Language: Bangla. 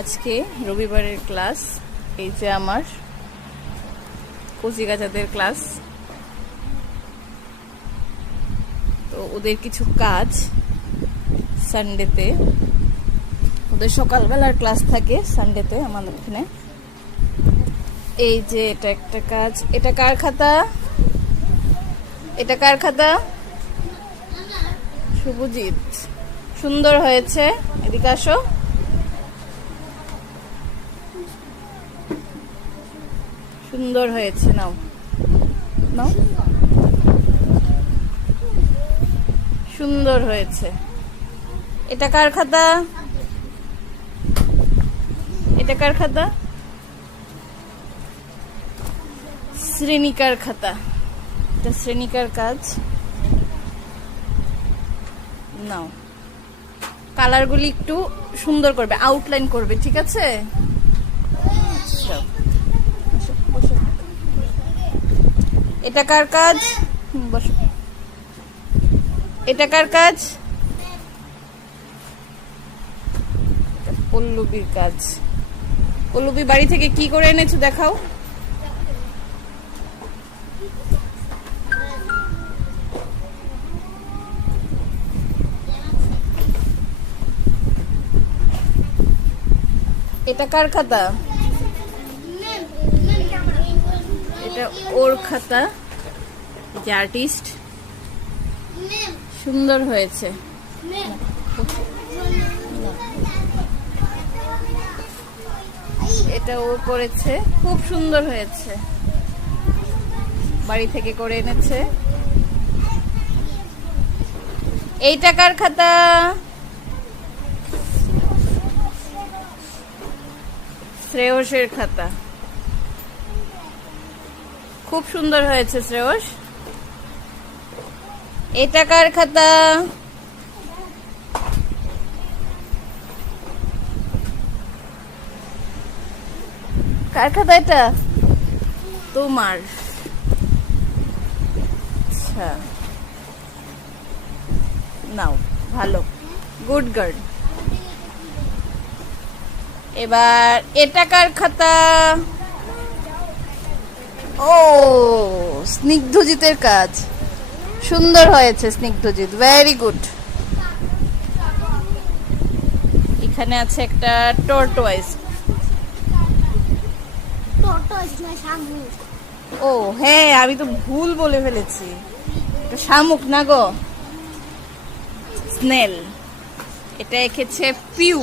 আজকে রবিবারের ক্লাস। এই যে আমার কচিকাচাদের ক্লাস। তো ওদের কিছু কাজ সানডেতে, ওদের সকালবেলার ক্লাস থাকে সানডেতে আমাদের এখানে। এই যে এটা একটা কাজ। এটা কার খাতা? এটা কার খাতা? শুভজিৎ। সুন্দর হয়েছে। এদিকে আসো। সুন্দর হয়েছে। নাও নাও। সুন্দর হয়েছে। এটা কার খাতা? এটা কার খাতা? শ্রেণিকার খাতা। এটা শ্রেণিকার কাজ। নাও, কালারগুলি একটু সুন্দর করবে, আউটলাইন করবে, ঠিক আছে? এটা কার কাজ? বসো। এটা কার কাজ? পল্লবীর কাজ। পল্লবী বাড়ি থেকে কি করে এনেছো দেখাও। এটা কার খাতা? এটা ওর খাতা। যে আর্টিস্ট। সুন্দর হয়েছে। এটা ও করেছে, খুব সুন্দর হয়েছে, বাড়ি থেকে করে এনেছে। এইটা কার খাতা? শ্রেয়সের খাতা। খুব সুন্দর হয়েছে শ্রেয়স। এটা কার খাতা? কার খাতা এটা? তোমার। আচ্ছা, নাও, ভালো, গুড গার্ল। এবার এটা কার খাতা? ও, স্নিগ্ধজিতের কাজ। সুন্দর হয়েছে স্নিগ্ধজিৎ, ভেরি গুড। এখানে আছে একটা টর্টওয়াইজ। ও হ্যাঁ, আমি তো ভুল বলে ফেলেছি। এটা শামুক না গো, স্নেল। এটা এঁকেছে পিউ।